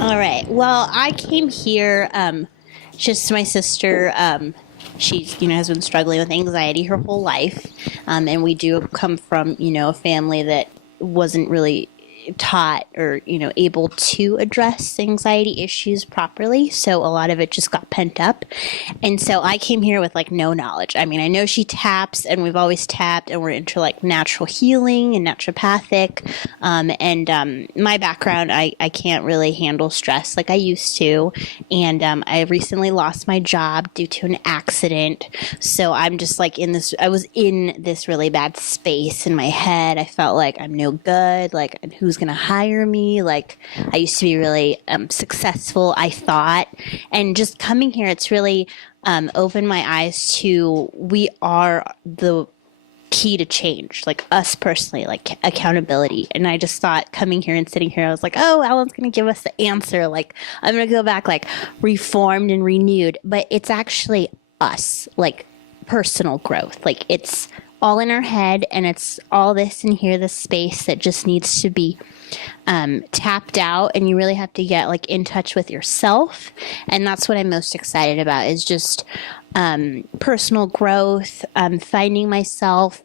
All right. Well, I came here, just my sister. She's has been struggling with anxiety her whole life, and we do come from a family that wasn't really taught or able to address anxiety issues properly, so a lot of it just got pent up. And so I came here with like no knowledge. I mean, I know she taps and we've always tapped and we're into like natural healing and naturopathic, and my background, I can't really handle stress like I used to, and I recently lost my job due to an accident. So I'm just like I was in this really bad space in my head. I felt like I'm no good, like who's going to hire me? Like I used to be really successful, I thought. And just coming here, it's really opened my eyes to we are the key to change, like us personally, like accountability. And I just thought coming here and sitting here, I was like, oh, Alan's going to give us the answer. Like I'm going to go back like reformed and renewed. But it's actually us, like personal growth. Like it's all in our head, and it's all this in here, this space that just needs to be tapped out, and you really have to get like in touch with yourself. And that's what I'm most excited about, is just personal growth, finding myself,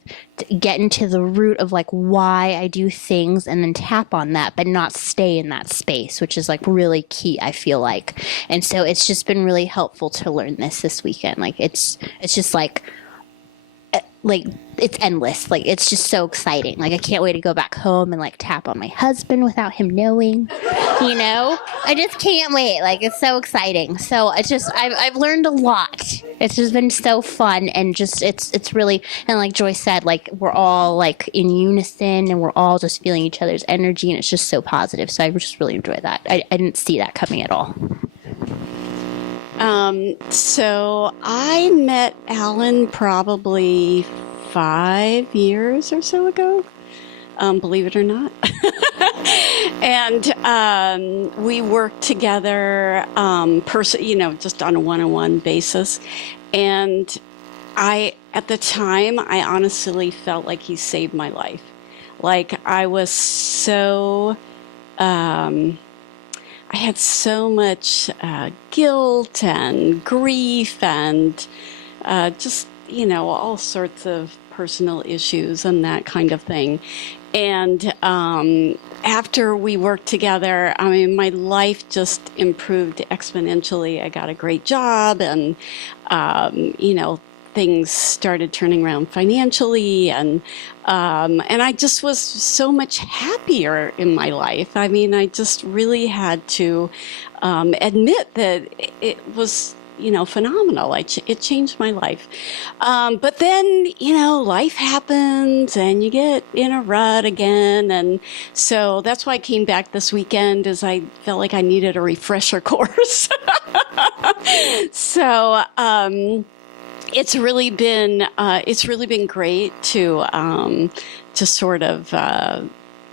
getting to the root of like why I do things, and then tap on that, but not stay in that space, which is like really key, I feel like. And so it's just been really helpful to learn this weekend. Like it's just like it's endless. Like it's just so exciting. Like I can't wait to go back home and like tap on my husband without him knowing. I just can't wait. Like it's so exciting. So it's just I've learned a lot. It's just been so fun, and just it's really, and like Joy said, like we're all like in unison, and we're all just feeling each other's energy, and it's just so positive. So I just really enjoy that. I didn't see that coming at all. So I met Alan probably 5 years or so ago, believe it or not. And we worked together, just on a one-on-one basis. And at the time, I honestly felt like he saved my life. Like I was so, I had so much guilt and grief and just, all sorts of personal issues and that kind of thing. And after we worked together, I mean, my life just improved exponentially. I got a great job, and, things started turning around financially, and I just was so much happier in my life. I mean, I just really had to admit that it was, phenomenal. It changed my life. But then, life happens and you get in a rut again. And so that's why I came back this weekend, is I felt like I needed a refresher course. So, it's really been great to sort of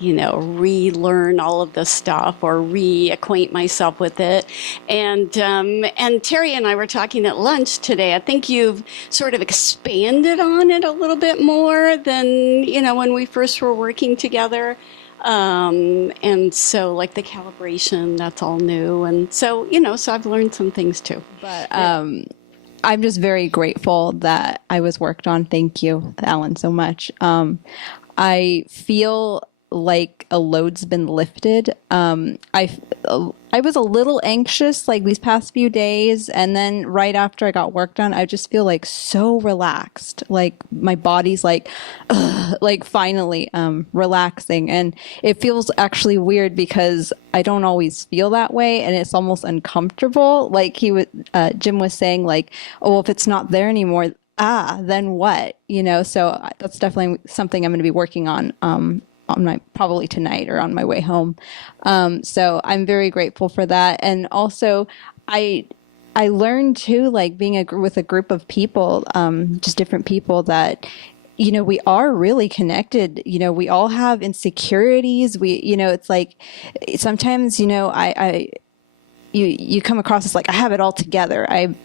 relearn all of this stuff, or reacquaint myself with it. And Terry and I were talking at lunch today. I think you've sort of expanded on it a little bit more than when we first were working together. And so like the calibration, that's all new, and so so I've learned some things too. But I'm just very grateful that I was worked on. Thank you, Alan, so much. I feel like a load's been lifted. I was a little anxious like these past few days, and then right after I got work done, I just feel like so relaxed. Like my body's like finally relaxing, and it feels actually weird because I don't always feel that way, and it's almost uncomfortable. Like Jim was saying, like, oh, well, if it's not there anymore, then what? So that's definitely something I'm going to be working on probably tonight or on my way home. So I'm very grateful for that. And also I learned too, like being with a group of people, just different people, that, we are really connected. We all have insecurities. It's like sometimes, you come across as like, I have it all together. I'm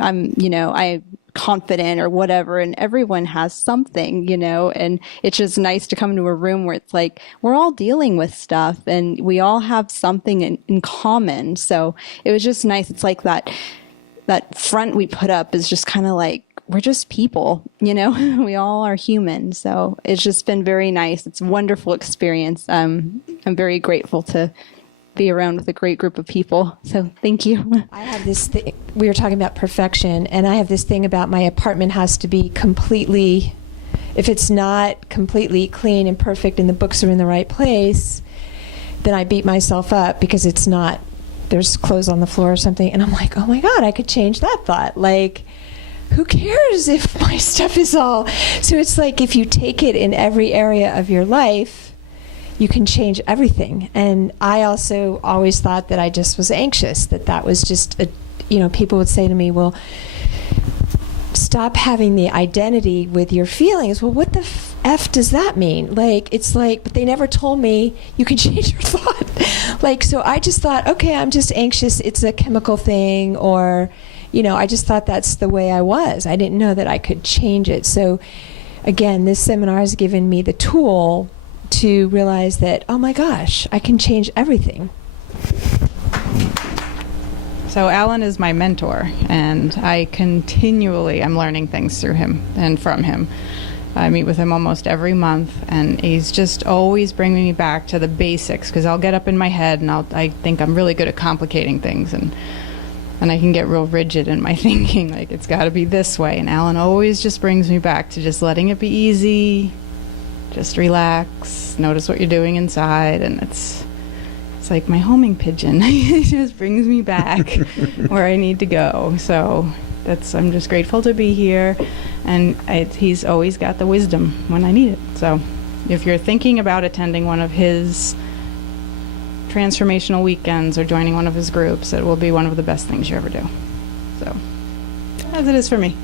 confident or whatever, and everyone has something, and it's just nice to come into a room where it's like we're all dealing with stuff and we all have something in common. So it was just nice. It's like that front we put up is just kind of like, we're just people, we all are human. So it's just been very nice. It's a wonderful experience. I'm very grateful to be around with a great group of people. So thank you. I have this thing, we were talking about perfection, and I have this thing about my apartment has to be completely, if it's not completely clean and perfect and the books are in the right place, then I beat myself up because it's not, there's clothes on the floor or something, and I'm like, oh my God, I could change that thought. Like, who cares if my stuff is all, so it's like if you take it in every area of your life, you can change everything. And I also always thought that I just was anxious, that was just people would say to me, well, stop having the identity with your feelings. Well, what the F does that mean? Like, it's like, but they never told me you can change your thought. Like, so I just thought, okay, I'm just anxious. It's a chemical thing, or, I just thought that's the way I was. I didn't know that I could change it. So again, this seminar has given me the tool to realize that, oh my gosh, I can change everything. So Alan is my mentor, and I'm learning things through him and from him. I meet with him almost every month, and he's just always bringing me back to the basics, because I'll get up in my head and I think I'm really good at complicating things, and I can get real rigid in my thinking, like it's got to be this way. And Alan always just brings me back to just letting it be easy. Just relax, notice what you're doing inside, and it's like my homing pigeon. It just brings me back where I need to go. So I'm just grateful to be here, and he's always got the wisdom when I need it. So if you're thinking about attending one of his transformational weekends or joining one of his groups, it will be one of the best things you ever do. So, as it is for me.